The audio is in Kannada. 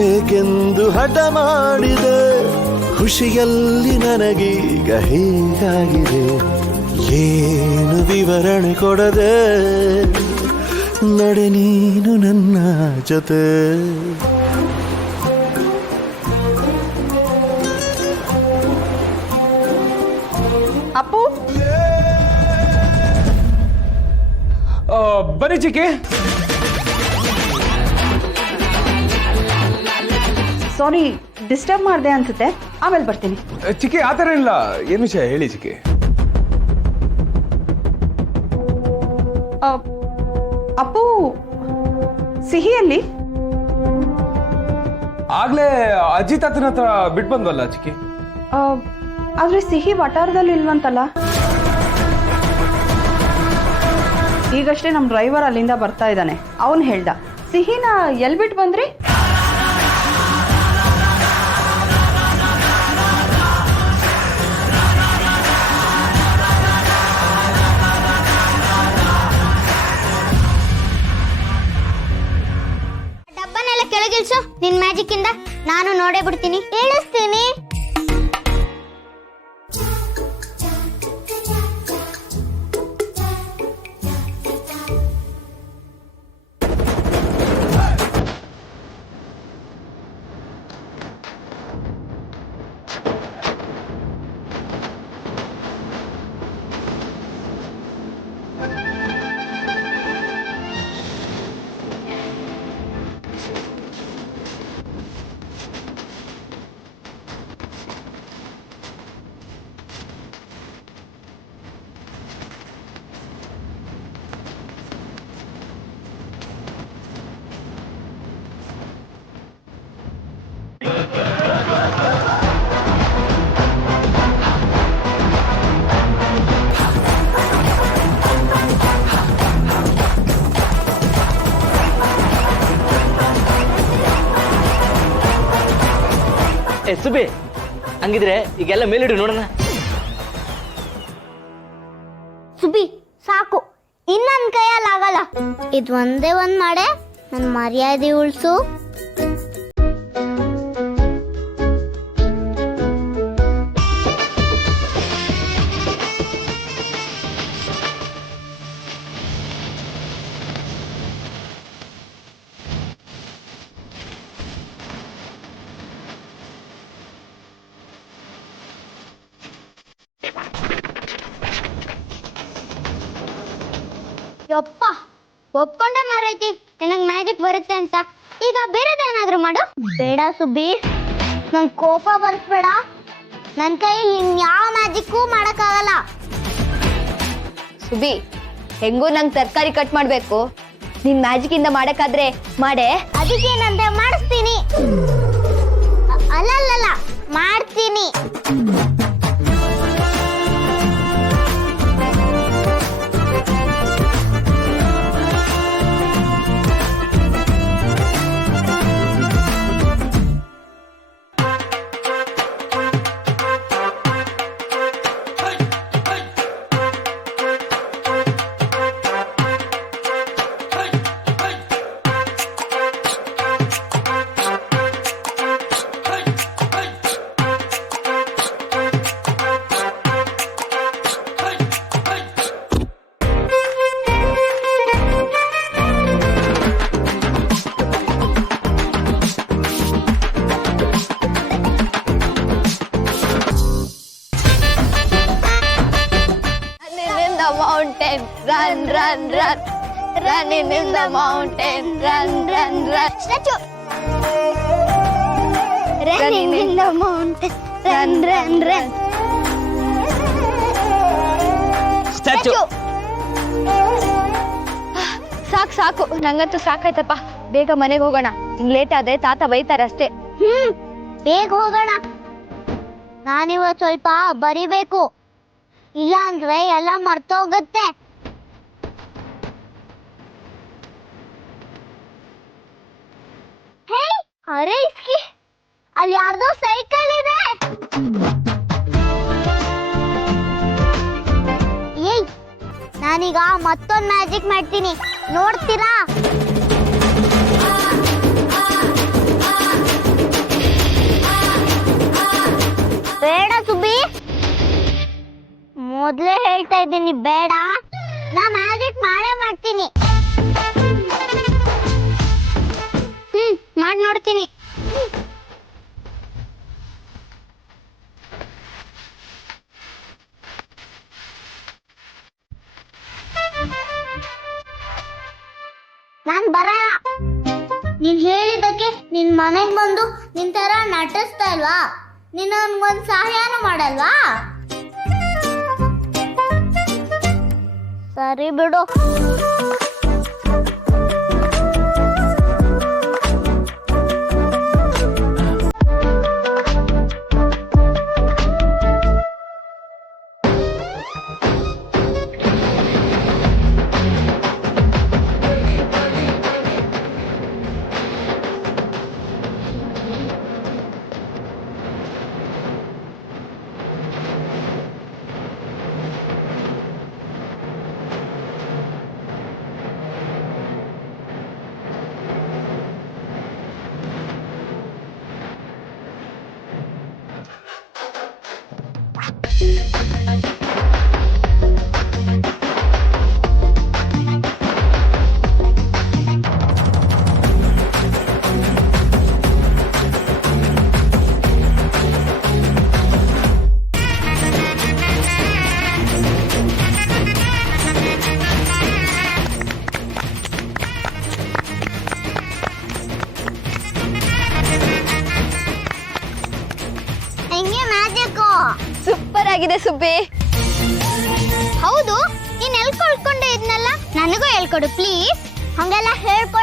ಬೇಕೆಂದು ಹಠ ಮಾಡಿದೆ, ಖುಷಿಯಲ್ಲಿ ನನಗೀಗ ಹೀಗಾಗಿದೆ. ಏನು ವಿವರಣೆ ಕೊಡದೆ ನಡೆ ನೀನು ನನ್ನ ಜೊತೆ. ಅಪ್ಪು, ಬನ್ನಿ ಚಿಕ್ಕಿ. ಸಾರಿ, ಡಿಸ್ಟರ್ಬ್ ಮಾಡಿದೆ ಅನ್ಸುತ್ತೆ, ಆಮೇಲೆ ಬರ್ತೀನಿ. ಚಿಕ್ಕಿ ಆ ಥರ ಇಲ್ಲ, ಏನು ವಿಷಯ ಹೇಳಿ ಚಿಕ್ಕಿ. ಅಪ್ಪು, ಸಿಹಿಯಲ್ಲಿ ಆಗ್ಲೇ ಅಜ್ಜಿ ತಾತನ ಹತ್ರ ಬಿಟ್ಟು ಬಂದ್ವಲ್ಲ ಚಿಕ್ಕಿ. ಆದ್ರೆ ಸಿಹಿ ವಟಾರದಲ್ಲಿ ಇಲ್ವಂತಲ್ಲ. ಈಗಷ್ಟೇ ನಮ್ಮ ಡ್ರೈವರ್ ಅಲ್ಲಿಂದ ಬರ್ತಾ ಇದ್ದಾನೆ. ಅವನು ಹೇಳ್ದ, ಸಿಹಿನ ಎಲ್ಲಿ ಬಿಟ್ಟು ಬಂದ್ರಿ? ಡಬ್ಬನೆಲ್ಲ ಕೆಳಗಿಳಿಸು. ನಿನ್ ಮ್ಯಾಜಿಕ್ ಇಂದ ನಾನು ನೋಡೇ ಬಿಡ್ತೀನಿ. ಇಳಿಸ್ತೀನಿ. ಸುಬಿ, ಹಂಗಿದ್ರೆ ಈಗೆಲ್ಲ ಮೇಲಿಡು ನೋಡೋಣ. ಸುಬಿ ಸಾಕು, ಇನ್ನೊಂದ್ ಕೈಯಲ್ಲಿ ಆಗಲ್ಲ. ಇದು ಒಂದೇ ಒಂದ್ ಮಾಡೆ, ನನ್ ಮರ್ಯಾದೆ ಉಳ್ಸು. ಯಪ್ಪ, ಒಪ್ಕೊಂಡೆ ಮಾರೈತಿ ನಿನಗ್ ಮ್ಯಾಜಿಕ್ ಬರುತ್ತೆ ಅಂತ. ಈಗ ಬೇರೆದೇನಾದ್ರೂ ಮಾಡು. ಬೇಡ ಸುಬ್ಬಿ, ನನ್ ಕೋಪ ಬರ್ಸ್ಬೇಡ. ನನ್ ಕೈಯಲ್ಲಿ ಇನ್ಯಾವ ಮ್ಯಾಜಿಕ್ಕೂ ಮಾಡಕ್ಕಾಗಲ್ಲ. ಸುಬಿ, ಹೆಂಗೂ ನಂಗೆ ತರಕಾರಿ ಕಟ್ ಮಾಡ್ಬೇಕು. ನಿನ್ ಮ್ಯಾಜಿಕ್ ಇಂದ ಮಾಡಕ್ಕಾದ್ರೆ ಮಾಡೆ. ಅದಕ್ಕೇನಂತೆ ಮಾಡಿಸ್ತೀನಿ. ಅಲ್ಲಲ್ಲ, ಮಾಡ್ತೀನಿ. Mountain, run, run, run, running in the mountain, run, run, run. Statue. Running in the mountain, run, run, run. Statue. ಸಾಕು, ನಂಗಂತೂ ಸಾಕಾಯ್ತಪ್ಪ. ಬೇಗ ಮನೆಗೆ ಹೋಗೋಣ. ಲೇಟ್ ಆದ್ರೆ ತಾತ ಬೈತಾರೆ ಅಷ್ಟೇ. ಬೇಗ ಹೋಗೋಣ. ನಾನಿವತ್ತು ಸ್ವಲ್ಪ ಬರಿಬೇಕು, ಇಲ್ಲ ಅಂದ್ರೆ ಎಲ್ಲ ಮರ್ತೋಗುತ್ತೆ. ಅರೆ ಇಸ್ಕಿ, ಅಲ್ಲಿ ಯಾರ್ದೋ ಸೈಕಲ್ ಇದೆ. ಏಯ್, ನಾನೀಗ ಮತ್ತೊಂದು ಮ್ಯಾಜಿಕ್ ಮಾಡ್ತೀನಿ, ನೋಡ್ತೀರಾ? ಬೇಡ ಸುಬ್ಬಿ, ಮೊದ್ಲೇ ಹೇಳ್ತಾ ಇದ್ದೀನಿ ಬೇಡ. ನಾ ಮ್ಯಾಜಿಕ್ ಮಾಡೇ ಮಾಡ್ತೀನಿ. ಮಾಡಿ ನೋಡ್ತೀನಿ. ನಾನ್ ಬರಲ್ಲ. ನೀನ್ ಹೇಳಿದಕ್ಕೆ ನಿನ್ ಮನೆಗ್ ಬಂದು ನಿನ್ ತರ ನಟಿಸ್ತಾ ಇಲ್ವಾ? ನೀನ್ ನನ್ಗೊಂದ್ ಸಹಾಯನೂ ಮಾಡಲ್ವಾ? ಸರಿ ಬಿಡು. ಹೆಂಗೆ ಮ್ಯಾಜಿಕ್? ಸೂಪರ್ ಆಗಿದೆ ಸುಬ್ಬಿ. ಹೌದು, ನೀನ್ ಎಲ್ಲಿ ಕಳ್ಕೊಂಡೆ ಇದ್ನಲ್ಲ, ನನಗೂ ಹೇಳ್ಕೊಡು ಪ್ಲೀಸ್. ಹಂಗೆಲ್ಲ ಹೇಳ್ಕೊಡು.